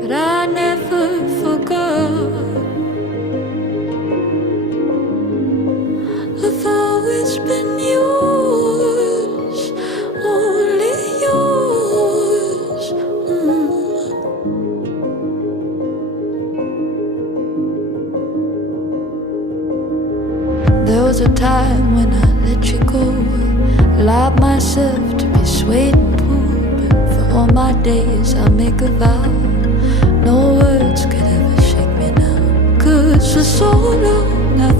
But I never forgot. I've always been yours, only yours. There was a time when I let you go, allowed myself to be swayed and pulled. But for all my days I'll make a vow, no words could ever shake me now. 'Cause for so long I've